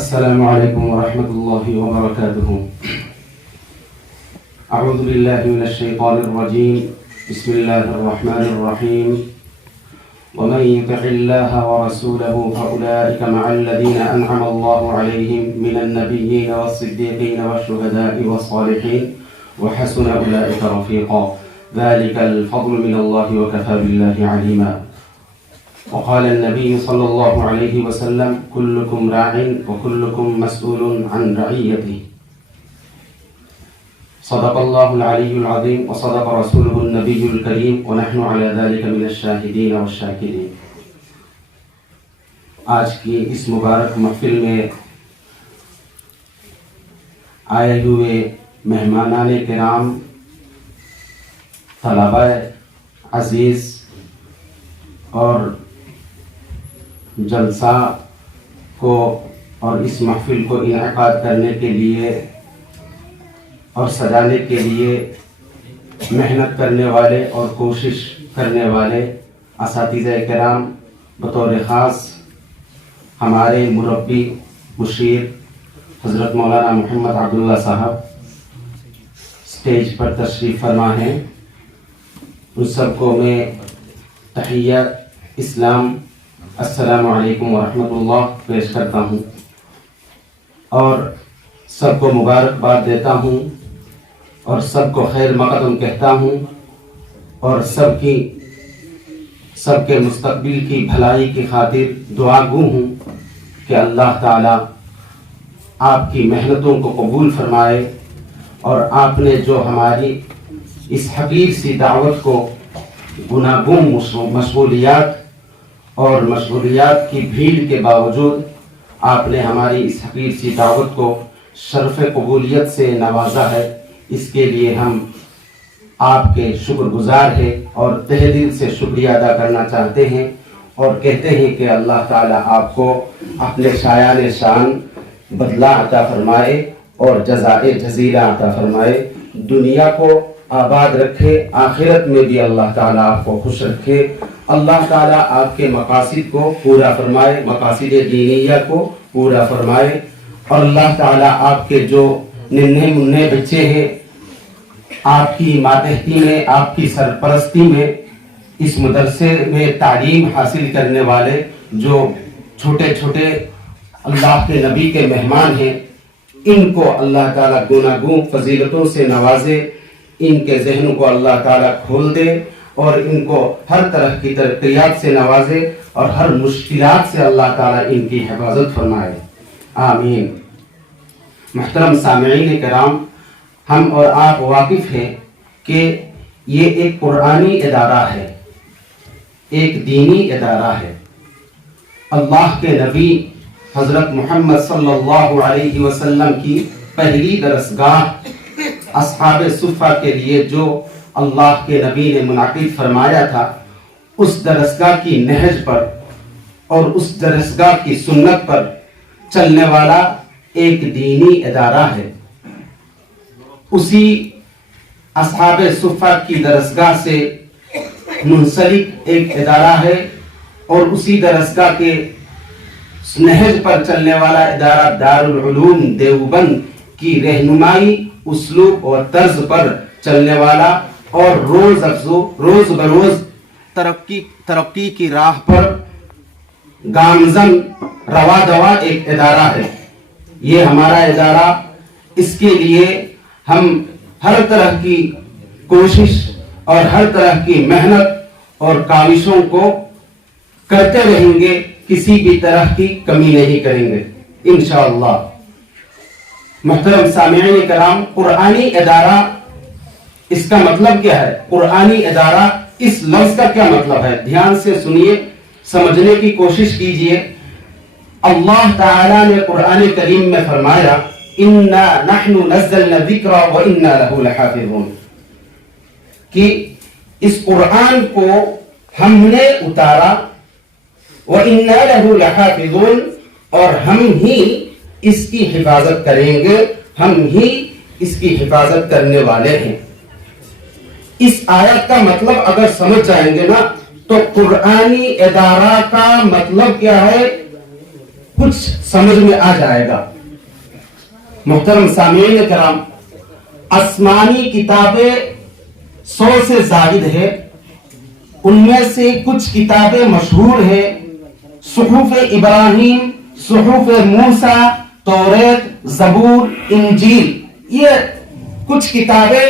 السلام علیکم ورحمۃ اللہ وبرکاتہ۔ اعوذ باللہ من الشیطان الرجیم، بسم اللہ الرحمن الرحیم۔ ومن يطع الله ورسوله فأولئك مع الذين أنعم الله عليهم من النبيين والصديقين والشهداء والصالحين وحسن أولئك رفيقا، ذلك الفضل من الله وكفى بالله عليما۔ وقال النبي صلى الله عليه وسلم: كلكم راع وكلكم مسؤول عن رعيته۔ صدق الله العلي العظيم وصدق رسوله النبي الكريم ونحن على ذلك من الشاهدين والشاكرين۔ آج کی اس مبارک محفل میں آئے ہوئے مہمانان کرام، طلباء عزیز اور جلسہ کو اور اس محفل کو انعقاد کرنے کے لیے اور سجانے کے لیے محنت کرنے والے اور کوشش کرنے والے اساتذہ کرام، بطور خاص ہمارے مربی مشیر حضرت مولانا محمد عبداللہ صاحب اسٹیج پر تشریف فرما ہیں، ان سب کو میں تحیہ اسلام السلام علیکم ورحمۃ اللہ پیش کرتا ہوں اور سب کو مبارکباد دیتا ہوں اور سب کو خیر مقدم کہتا ہوں اور سب کے مستقبل کی بھلائی کی خاطر دعا گو ہوں کہ اللہ تعالی آپ کی محنتوں کو قبول فرمائے اور آپ نے جو ہماری اس حقیر سی دعوت کو گناگوں مشغولیات کی بھیڑ کے باوجود آپ نے ہماری اس حقیر سی دعوت کو شرف قبولیت سے نوازا ہے، اس کے لیے ہم آپ کے شکر گزار ہیں اور تہ دل سے شکریہ ادا کرنا چاہتے ہیں اور کہتے ہیں کہ اللہ تعالیٰ آپ کو اپنے شایان شان بدلہ عطا فرمائے اور جزائے جزیلہ عطا فرمائے، دنیا کو آباد رکھے، آخرت میں بھی اللہ تعالیٰ آپ کو خوش رکھے، اللہ تعالیٰ آپ کے مقاصد کو پورا فرمائے، مقاصد دینیہ کو پورا فرمائے، اور اللہ تعالیٰ آپ کے جو ننھے منھے بچے ہیں آپ کی ماتحتی میں، آپ کی سرپرستی میں، اس مدرسے میں تعلیم حاصل کرنے والے جو چھوٹے چھوٹے اللہ کے نبی کے مہمان ہیں، ان کو اللہ تعالیٰ گناگوں فضیلتوں سے نوازے، ان کے ذہنوں کو اللہ تعالیٰ کھول دے اور ان کو ہر طرح کی ترقیات سے نوازے اور ہر مشکلات سے اللہ تعالیٰ ان کی حفاظت فرمائے، آمین۔ محترم سامعین کرام، ہم اور آپ واقف ہیں کہ یہ ایک قرآنی ادارہ ہے، ایک دینی ادارہ ہے۔ اللہ کے نبی حضرت محمد صلی اللہ علیہ وسلم کی پہلی درسگاہ اصحاب صفہ کے لیے جو اللہ کے نبی نے منعقد فرمایا تھا، اس درسگاہ کی نہج پر اور اس درسگاہ کی سنت پر چلنے والا ایک دینی ادارہ ہے۔ اسی اصحاب صفہ کی درسگاہ سے منسلک ایک ادارہ ہے اور اسی درسگاہ کے نہج پر چلنے والا ادارہ دارالعلوم دیوبند کی رہنمائی، اسلوب اور طرز پر چلنے والا اور روز بروز ترقی کی راہ پر گامزن روا دوا ایک ادارہ ہے۔ یہ ہمارا ادارہ، اس کے لیے ہم ہر طرح کی کوشش اور ہر طرح کی محنت اور کاوشوں کو کرتے رہیں گے، کسی بھی طرح کی کمی نہیں کریں گے انشاءاللہ۔ محترم سامعین کرام، قرآنی ادارہ، اس کا مطلب کیا ہے؟ قرآنی ادارہ اس لفظ کا کیا مطلب ہے؟ دھیان سے سنیے، سمجھنے کی کوشش کیجئے۔ اللہ تعالیٰ نے قرآن کریم میں فرمایا اِنَّا نَحْنُ نَزَّلْنَا الذِّكْرَ وَإِنَّا لَهُ لَحَافِظُونَ، کہ اس قرآن کو ہم نے اتارا، وَإِنَّا لَهُ لَحَافِظُونَ، اور ہم ہی اس کی حفاظت کریں گے، ہم ہی اس کی حفاظت کرنے والے ہیں۔ اس آیت کا مطلب اگر سمجھ جائیں گے نا تو قرآنی ادارہ کا مطلب کیا ہے؟ کچھ سمجھ میں آ جائے گا۔ محترم سامعین کرام، آسمانی کتابیں 100 سے زائد ہے، ان میں سے کچھ کتابیں مشہور ہیں، صحف ابراہیم، صحف موسیٰ، توریت، زبور، انجیل، یہ کچھ کتابیں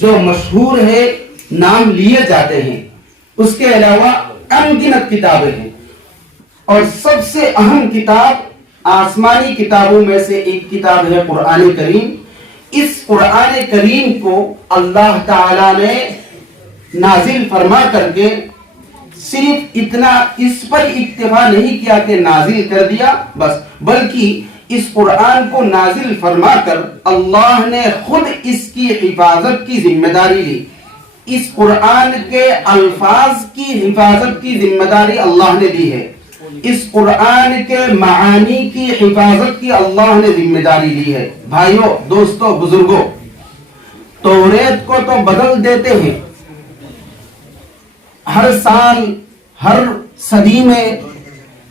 جو مشہور ہے، نام لیے جاتے ہیں۔ اس کے علاوہ ان گنت کتابیں ہیں، اور سب سے اہم کتاب آسمانی کتابوں میں سے ایک کتاب ہے قرآن کریم۔ اس قرآن کریم کو اللہ تعالی نے نازل فرما کر کے صرف اتنا اس پر اکتفا نہیں کیا کہ نازل کر دیا بس، بلکہ اس قرآن کو نازل فرما کر اللہ نے خود اس کی حفاظت کی ذمہ داری لی۔ اس قرآن کے الفاظ کی حفاظت کی ذمہ داری اللہ نے لی ہے، اس قرآن کے معانی کی حفاظت کی اللہ نے ذمہ داری لی ہے۔ بھائیوں، دوستوں، بزرگوں، توریت کو تو بدل دیتے ہیں، ہر سال، ہر صدی میں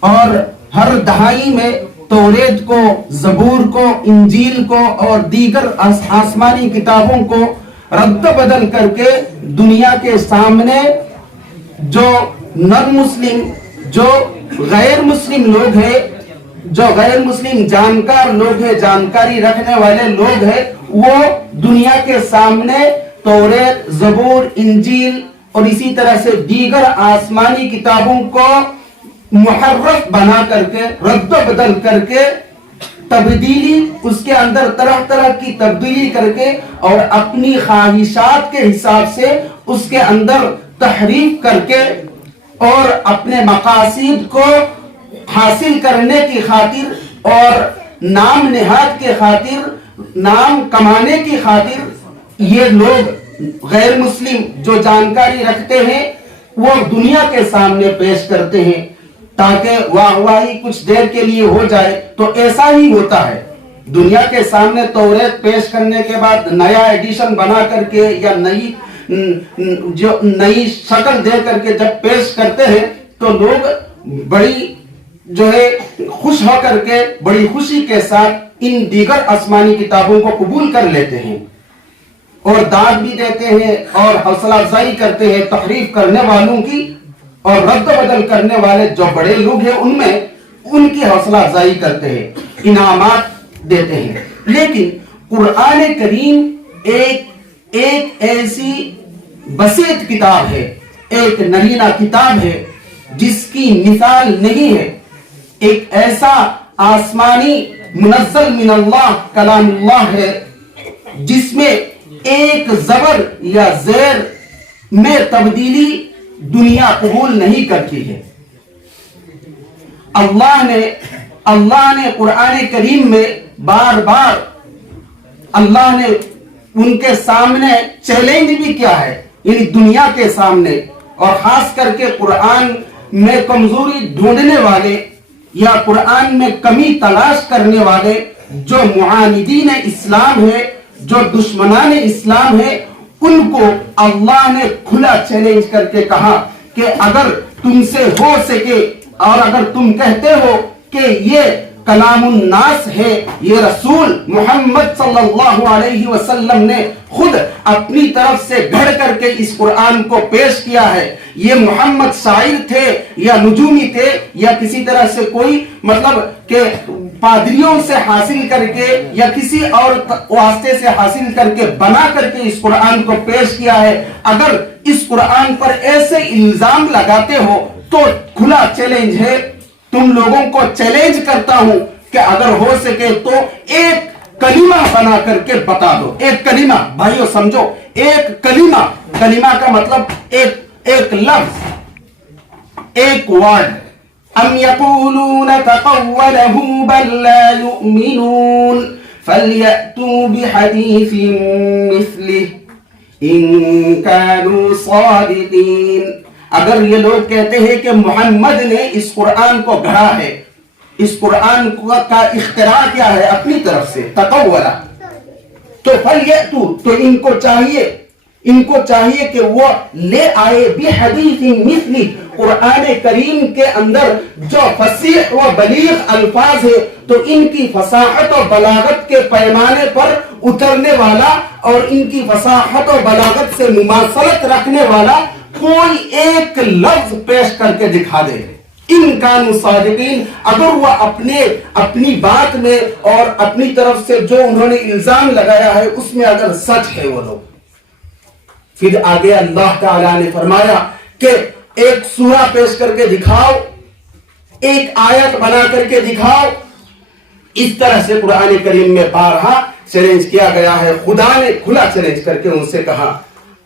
اور ہر دہائی میں توریت کو، زبور کو، انجیل کو اور دیگر آسمانی کتابوں کو رد بدل کر کے دنیا کے سامنے جو نان مسلم، جو غیر مسلم لوگ ہیں، جو غیر مسلم جانکار لوگ ہیں، جانکاری رکھنے والے لوگ ہیں، وہ دنیا کے سامنے توریت، زبور، انجیل اور اسی طرح سے دیگر آسمانی کتابوں کو محرف بنا کر کے، رد و بدل کر کے، تبدیلی اس کے اندر طرح طرح کی تبدیلی کر کے اور اپنی خواہشات کے حساب سے اس کے اندر تحریف کر کے اور اپنے مقاصد کو حاصل کرنے کی خاطر اور نام نہاد کے خاطر، نام کمانے کی خاطر یہ لوگ غیر مسلم جو جانکاری رکھتے ہیں وہ دنیا کے سامنے پیش کرتے ہیں تاکہ واہ واہی کچھ دیر کے لیے ہو جائے۔ تو ایسا ہی ہوتا ہے، دنیا کے سامنے توریت پیش کرنے کے بعد نیا ایڈیشن بنا کر کے یا نئی شکل دے کر کے جب پیش کرتے ہیں تو لوگ بڑی جو ہے خوش ہو کر کے، بڑی خوشی کے ساتھ ان دیگر آسمانی کتابوں کو قبول کر لیتے ہیں اور داد بھی دیتے ہیں اور حوصلہ افزائی کرتے ہیں تحریف کرنے والوں کی، اور رد و بدل کرنے والے جو بڑے لوگ ہیں ان میں ان کی حوصلہ افزائی کرتے ہیں، انعامات دیتے ہیں۔ لیکن قرآن کریم ایک ایسی بسیط کتاب ہے، ایک نرینہ کتاب ہے جس کی مثال نہیں ہے، ایک ایسا آسمانی منزل من اللہ کلام اللہ ہے جس میں ایک زبر یا زیر میں تبدیلی دنیا قبول نہیں کرتی ہے۔ اللہ نے قرآن کریم میں بار بار اللہ نے ان کے سامنے چیلنج بھی کیا ہے، یعنی دنیا کے سامنے، اور خاص کر کے قرآن میں کمزوری ڈھونڈنے والے یا قرآن میں کمی تلاش کرنے والے جو معاندین اسلام ہے، جو دشمنان اسلام ہے، ان کو اللہ نے کھلا چیلنج کر کے کہا کہ اگر تم سے ہو سکے اور اگر تم کہتے ہو کہ یہ کلام الناس ہے، یہ رسول محمد صلی اللہ علیہ وسلم نے خود اپنی طرف سے گھڑ کر کے اس قرآن کو پیش کیا ہے، یہ محمد شاعر تھے یا نجومی تھے یا کسی طرح سے کوئی مطلب کہ پادریوں سے حاصل کر کے یا کسی اور واسطے سے حاصل کر کے بنا کر کے اس قرآن کو پیش کیا ہے، اگر اس قرآن پر ایسے الزام لگاتے ہو تو کھلا چیلنج ہے، تم لوگوں کو چیلنج کرتا ہوں کہ اگر ہو سکے تو ایک کلمہ بنا کر کے بتا دو۔ ایک کلمہ، بھائیو سمجھو، ایک کلمہ کا مطلب ایک لفظ، ایک ورڈ۔ ام یقولون تقولہ بل لا یؤمنون فلیأتوا بحدیث مثلہ ان کانوا صادقین۔ اگر یہ لوگ کہتے ہیں کہ محمد نے اس قرآن کو گھڑا ہے، اس قرآن کا اختراع کیا ہے اپنی طرف سے، تقولا، تو فلیأتوا، تو ان کو چاہیے کہ وہ لے آئے بحدیث مثلی، قرآن کریم کے اندر جو فصیح و بلیغ الفاظ ہے تو ان کی فصاحت و بلاغت کے پیمانے پر اترنے والا اور ان کی فصاحت و بلاغت سے مماثلت رکھنے والا کوئی ایک لفظ پیش کر کے دکھا دے ان کانوا صادقین، اگر وہ اپنی بات میں اور اپنی طرف سے جو انہوں نے الزام لگایا ہے اس میں اگر سچ ہے وہ لوگ. پھر آگے اللہ تعالیٰ نے فرمایا کہ ایک سورہ پیش کر کے دکھاؤ، ایک آیت بنا کر کے دکھاؤ. اس طرح سے قرآن کریم میں بارہا چیلنج کیا گیا ہے. خدا نے کھلا چیلنج کر کے ان سے کہا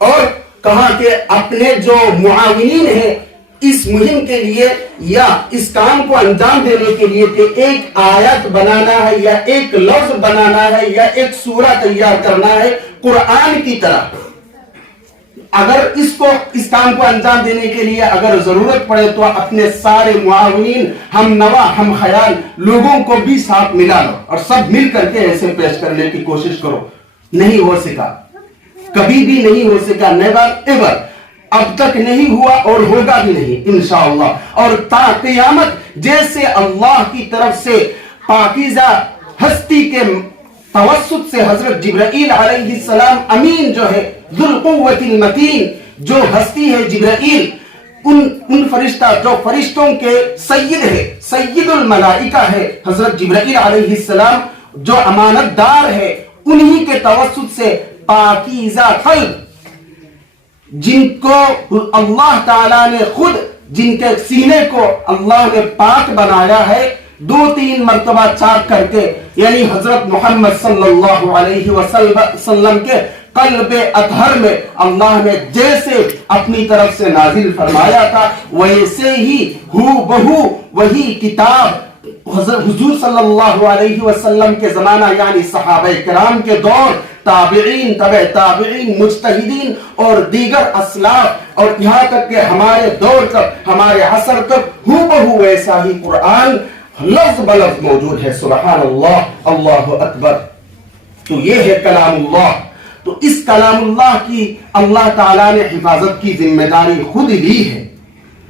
اور کہا کہ اپنے جو معاونین ہیں اس مہم کے لیے یا اس کام کو انجام دینے کے لیے کہ ایک آیت بنانا ہے یا ایک لفظ بنانا ہے یا ایک سورہ تیار کرنا ہے قرآن کی طرح، اگر اس کام کو انجام دینے کے لیے اگر ضرورت پڑے تو اپنے سارے معاونین، ہم نوا ہم خیال لوگوں کو بھی ساتھ ملا لو اور سب مل کر کے ایسے پیش کرنے کی کوشش کرو. نہیں ہو سکا، کبھی بھی نہیں ہو سکا، نیور ایور، اب تک نہیں ہوا اور ہوگا بھی نہیں انشاءاللہ. اور تا قیامت جیسے اللہ کی طرف سے پاکیزہ ہستی کے توسط سے حضرت جبرائیل علیہ السلام امین جو ہے ذو القوت المتین جو ہستی ہے جبرائیل، ان فرشتہ جو فرشتوں کے سید ہے، سید الملائکہ ہے حضرت جبرائیل علیہ السلام جو امانت دار ہے، انہی کے توسط سے پاکیزہ قلب جن کو اللہ تعالیٰ نے خود، جن کے سینے کو اللہ نے پاک بنایا ہے 2-3 مرتبہ چاک کر کے، یعنی حضرت محمد صلی اللہ علیہ وسلم کے قلب اطہر میں اللہ نے جیسے اپنی طرف سے نازل فرمایا تھا ویسے ہی ہو بہو وہی کتاب حضور صلی اللہ علیہ وسلم کے زمانہ یعنی صحابہ کرام کے دور، تابعین، تبع تابعین، مجتہدین اور دیگر اسلاف اور یہاں تک کہ ہمارے دور تک، ہمارے عصر تک ہو بہو ویسا ہی قرآن لفظ بلفظ موجود ہے. سبحان اللہ، اللہ اکبر. تو یہ ہے کلام اللہ. تو اس کلام اللہ کی اللہ تعالیٰ نے حفاظت کی ذمہ داری خود لی ہے.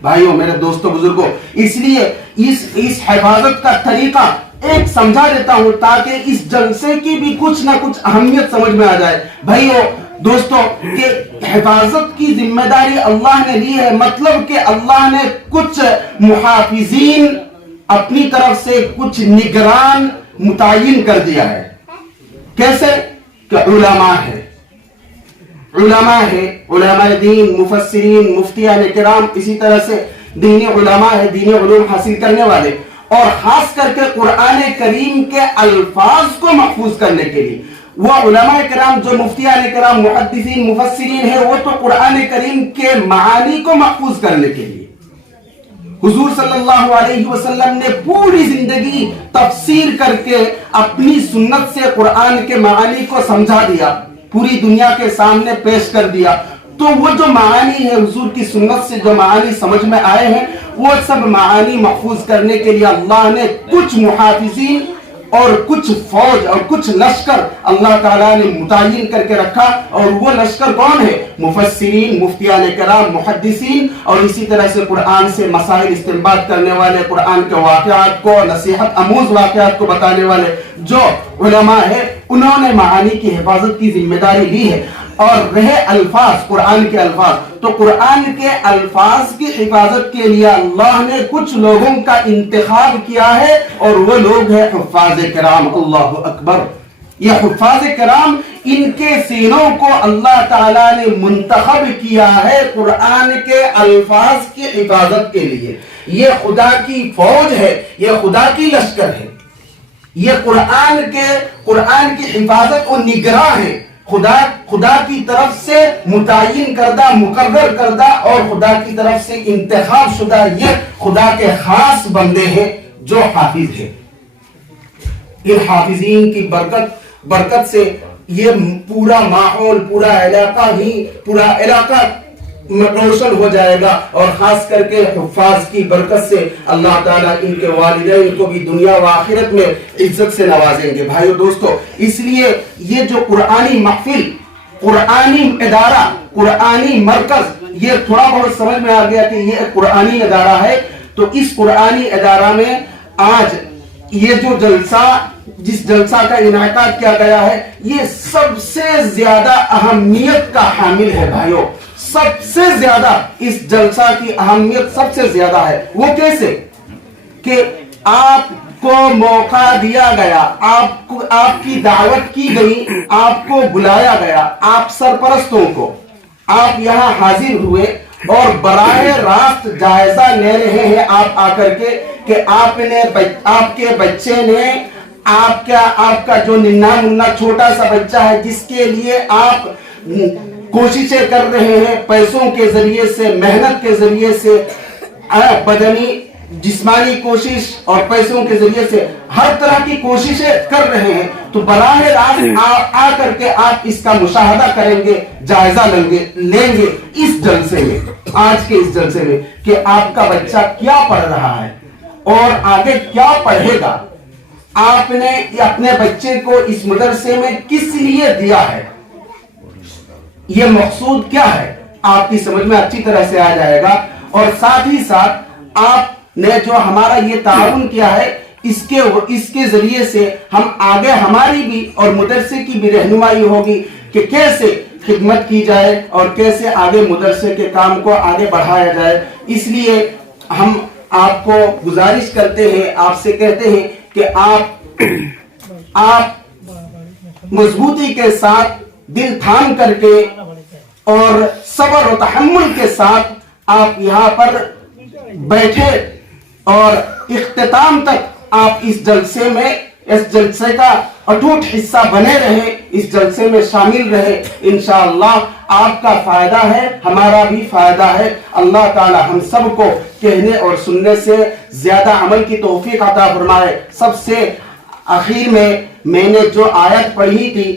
بھائیوں، میرے دوستوں، بزرگوں، اس لیے اس حفاظت کا طریقہ ایک سمجھا دیتا ہوں تاکہ اس جلسے کی بھی کچھ نہ کچھ اہمیت سمجھ میں آ جائے. بھائیوں دوستوں، کہ حفاظت کی ذمہ داری اللہ نے لی ہے، مطلب کہ اللہ نے کچھ محافظین اپنی طرف سے، کچھ نگران متعین کر دیا ہے. کیسے؟ کہ علماء ہے، علماء دین، مفسرین، مفتیان کرام، اسی طرح سے دینی علماء ہے، دینی علوم حاصل کرنے والے، اور خاص کر کے قرآن کریم کے الفاظ کو محفوظ کرنے کے لیے وہ علماء کرام جو مفتیان کرام، محدثین، مفسرین ہیں، وہ تو قرآن کریم کے معانی کو محفوظ کرنے کے لیے حضور صلی اللہ علیہ وسلم نے پوری زندگی تفسیر کر کے اپنی سنت سے قرآن کے معانی کو سمجھا دیا، پوری دنیا کے سامنے پیش کر دیا. تو وہ جو معانی ہے حضور کی سنت سے جو معانی سمجھ میں آئے ہیں وہ سب معانی محفوظ کرنے کے لیے اللہ نے کچھ محافظین اور کچھ فوج اور کچھ لشکر اللہ تعالیٰ نے متعین کر کے رکھا. اور وہ لشکر کون ہے؟ مفسرین، مفتیان کرام، محدثین، اور اسی طرح سے قرآن سے مسائل استنباط کرنے والے، قرآن کے واقعات کو، نصیحت آموز واقعات کو بتانے والے جو علماء ہیں، انہوں نے معانی کی حفاظت کی ذمہ داری لی ہے. اور رہے الفاظ، قرآن کے الفاظ، تو قرآن کے الفاظ کی حفاظت کے لیے اللہ نے کچھ لوگوں کا انتخاب کیا ہے اور وہ لوگ ہیں حفاظ کرام. اللہ اکبر. یہ حفاظ کرام، ان کے سینوں کو اللہ تعالیٰ نے منتخب کیا ہے قرآن کے الفاظ کی حفاظت کے لیے. یہ خدا کی فوج ہے، یہ خدا کی لشکر ہے، یہ قرآن کی حفاظت اور نگراں ہے. خدا کی طرف سے متعین کردہ، مقرر کردہ اور خدا کی طرف سے انتخاب شدہ یہ خدا کے خاص بندے ہیں جو حافظ ہیں. ان حافظین کی برکت سے یہ پورا ماحول، پورا علاقہ روشن ہو جائے گا. اور خاص کر کے حفاظ کی برکت سے اللہ تعالیٰ ان کے والدین کو بھی دنیا و آخرت میں عزت سے نوازیں گے. بھائیو دوستو، اس لیے یہ جو قرآنی محفل، قرآنی ادارہ، قرآنی مرکز، یہ تھوڑا بہت سمجھ میں آ گیا کہ یہ ایک قرآنی ادارہ ہے، تو اس قرآنی ادارہ میں آج یہ جو جلسہ، جس جلسہ کا انعقاد کیا گیا ہے، یہ سب سے زیادہ اہمیت کا حامل ہے بھائیوں، سب سے زیادہ اس جلسہ کی اہمیت سب سے زیادہ ہے۔ وہ کیسے کہ آپ کو موقع دیا گیا، آپ کی دعوت کی گئی، آپ کو بلایا گیا، آپ سرپرستوں کو، آپ یہاں حاضر ہوئے اور براہ راست جائزہ لے رہے ہیں آپ آ کر کے کہ آپ کے بچے نے، آپ کا جو ننھا منھا چھوٹا سا بچہ ہے جس کے لیے آپ کوششیں کر رہے ہیں، پیسوں کے ذریعے سے، محنت کے ذریعے سے، بدنی جسمانی کوشش اور پیسوں کے ذریعے سے ہر طرح کی کوششیں کر رہے ہیں، تو براہ راست آ کر کے آپ اس کا مشاہدہ کریں گے، جائزہ لیں گے اس جلسے میں، آج کے اس جلسے میں، کہ آپ کا بچہ کیا پڑھ رہا ہے اور آگے کیا پڑھے گا، آپ نے اپنے بچے کو اس مدرسے میں کس لیے دیا ہے، یہ مقصود کیا ہے، آپ کی سمجھ میں اچھی طرح سے آ جائے گا۔ اور ساتھ ہی ساتھ آپ نے جو ہمارا یہ تعاون کیا ہے، اس کے ذریعے سے ہم آگے ہماری بھی اور مدرسے کی بھی رہنمائی ہوگی کہ کیسے خدمت کی جائے اور کیسے آگے مدرسے کے کام کو آگے بڑھایا جائے۔ اس لیے ہم آپ کو گزارش کرتے ہیں، آپ سے کہتے ہیں کہ آپ مضبوطی کے ساتھ، دل تھام کر کے اور صبر و تحمل کے ساتھ آپ یہاں پر بیٹھے اور اختتام تک آپ اس جلسے کا اٹوٹ حصہ بنے رہے، اس جلسے میں شامل رہے۔ انشاءاللہ آپ کا فائدہ ہے، ہمارا بھی فائدہ ہے۔ اللہ تعالی ہم سب کو کہنے اور سننے سے زیادہ عمل کی توفیق عطا فرمائے۔ سب سے آخر میں نے جو آیت پڑھی تھی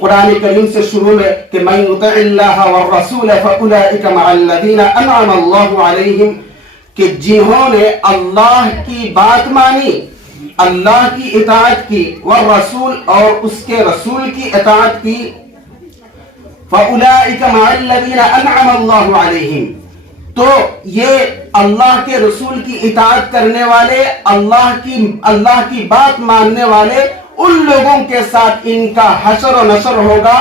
قرآن کریم سے شروع میں کہ مَن یُطِعِ اللَّهَ وَالرَّسُولَ فَأُولَٰئِکَ مَعَ الَّذِینَ أَنْعَمَ اللَّهُ عَلَیْہِمْ، کہ جنہوں نے اللہ کی بات مانی، اللہ کی اطاعت کی، والرسول اور اس کے رسول کی اطاعت کی، فَأُولَٰئِکَ مَعَ الَّذِینَ أَنْعَمَ اللَّهُ عَلَیْہِمْ، تو یہ اللہ کے رسول کی اطاعت کرنے والے، اللہ کی بات ماننے والے، ان لوگوں کے ساتھ ان کا حشر و نشر ہوگا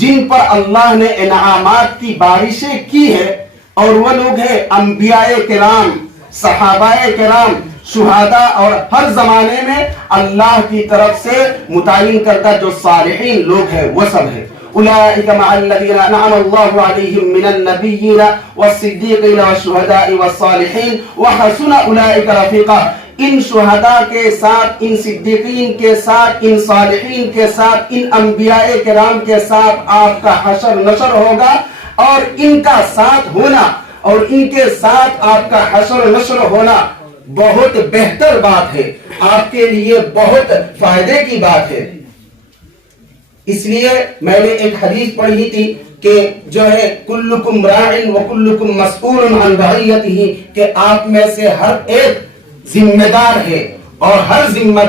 جن پر اللہ نے انعامات کی بارشیں کی ہے، اور وہ لوگ ہیں انبیاء کرام، صحابہ کرام، شہداء، اور ہر زمانے میں اللہ کی طرف سے متعین کردہ جو صالحین لوگ ہیں وہ سب ہیں۔ اولئک مع الذین انعم اللہ علیہم من النبیین والصدیقین والشہداء والصالحین وحسن اولئک رفیقا، ان شہداء کے ساتھ، ان صدیقین کے ساتھ، ان صالحین کے ساتھ، ان انبیاء کرام کے ساتھ آپ کا حشر نشر ہوگا، اور ان کا ساتھ ہونا اور ان کے ساتھ آپ کا حشر نشر ہونا بہت بہتر بات ہے، آپ کے لیے بہت فائدے کی بات ہے۔ اس لیے میں نے ایک حدیث پڑھی تھی کہ جو ہے کلکم راع وکلکم مسئول عن رعیتہ، کہ آپ میں سے ہر ایک ذمہ دار ہے اور ہر ذمہ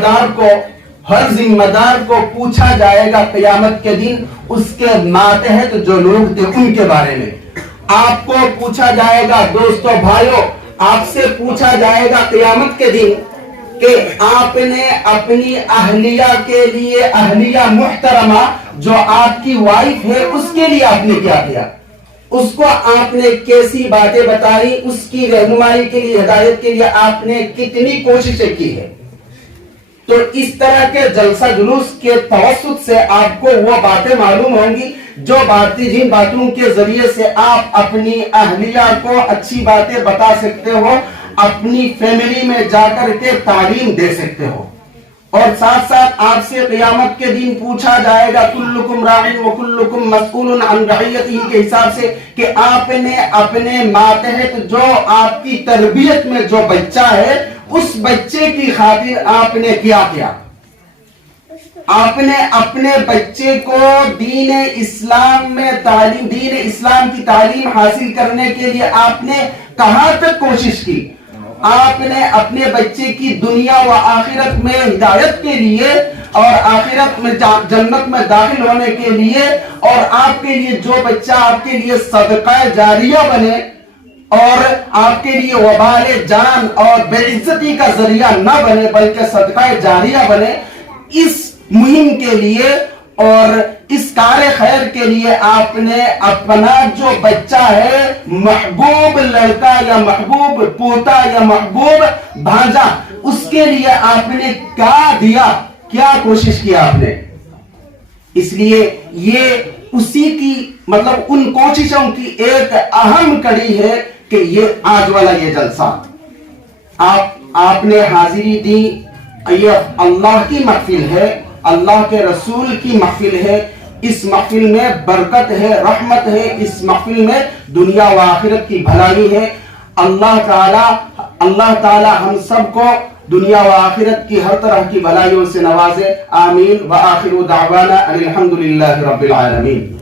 دار کو پوچھا جائے گا قیامت کے دن اس کے ماتحت جو لوگ تھے ان کے بارے میں۔ آپ کو پوچھا جائے گا دوستو بھائیو، آپ سے پوچھا جائے گا قیامت کے دن کہ آپ نے اپنی اہلیہ کے لیے، اہلیہ محترمہ جو آپ کی وائف ہے، اس کے لیے آپ نے کیا کیا، اس کو آپ نے کیسی باتیں بتائی، اس کی رہنمائی کے لیے، ہدایت کے لیے آپ نے کتنی کوششیں کی ہے۔ تو اس طرح کے جلسہ جلوس کے توسط سے آپ کو وہ باتیں معلوم ہوں گی جن باتوں کے ذریعے سے آپ اپنی اہلیہ کو اچھی باتیں بتا سکتے ہو، اپنی فیملی میں جا کر کے تعلیم دے سکتے ہو۔ اور ساتھ ساتھ آپ سے قیامت کے دن پوچھا جائے گا کلکم راع وکلکم مسئول عن رعیتہ کے حساب سے کہ آپ نے اپنے ماتحت جو آپ کی تربیت میں جو بچہ ہے، اس بچے کی خاطر آپ نے کیا کیا، آپ نے اپنے بچے کو دین اسلام کی تعلیم حاصل کرنے کے لیے آپ نے کہاں تک کوشش کی، آپ نے اپنے بچے کی دنیا و آخرت میں ہدایت کے لیے اور آخرت میں جنت میں داخل ہونے کے لیے، اور آپ کے لیے جو بچہ آپ کے لیے صدقہ جاریہ بنے اور آپ کے لیے وبال جان اور بے عزتی کا ذریعہ نہ بنے بلکہ صدقہ جاریہ بنے، اس مہم کے لیے اور اس کار خیر کے لیے آپ نے اپنا جو بچہ ہے، محبوب لڑکا یا محبوب پوتا یا محبوب بھانجا، اس کے لیے آپ نے کیا دیا، کیا کوشش کیا آپ نے؟ اس لیے یہ اسی کی مطلب ان کوششوں کی ایک اہم کڑی ہے کہ یہ آج والا یہ جلسہ آپ نے حاضری دی۔ یہ اللہ کی محفل ہے، اللہ کے رسول کی محفل ہے، اس محفل میں برکت ہے، رحمت ہے، اس محفل میں دنیا و آخرت کی بھلائی ہے۔ اللہ تعالی ہم سب کو دنیا و آخرت کی ہر طرح کی بھلائیوں سے نوازے، آمین۔ وآخر دعوانا الحمدللہ رب العالمین۔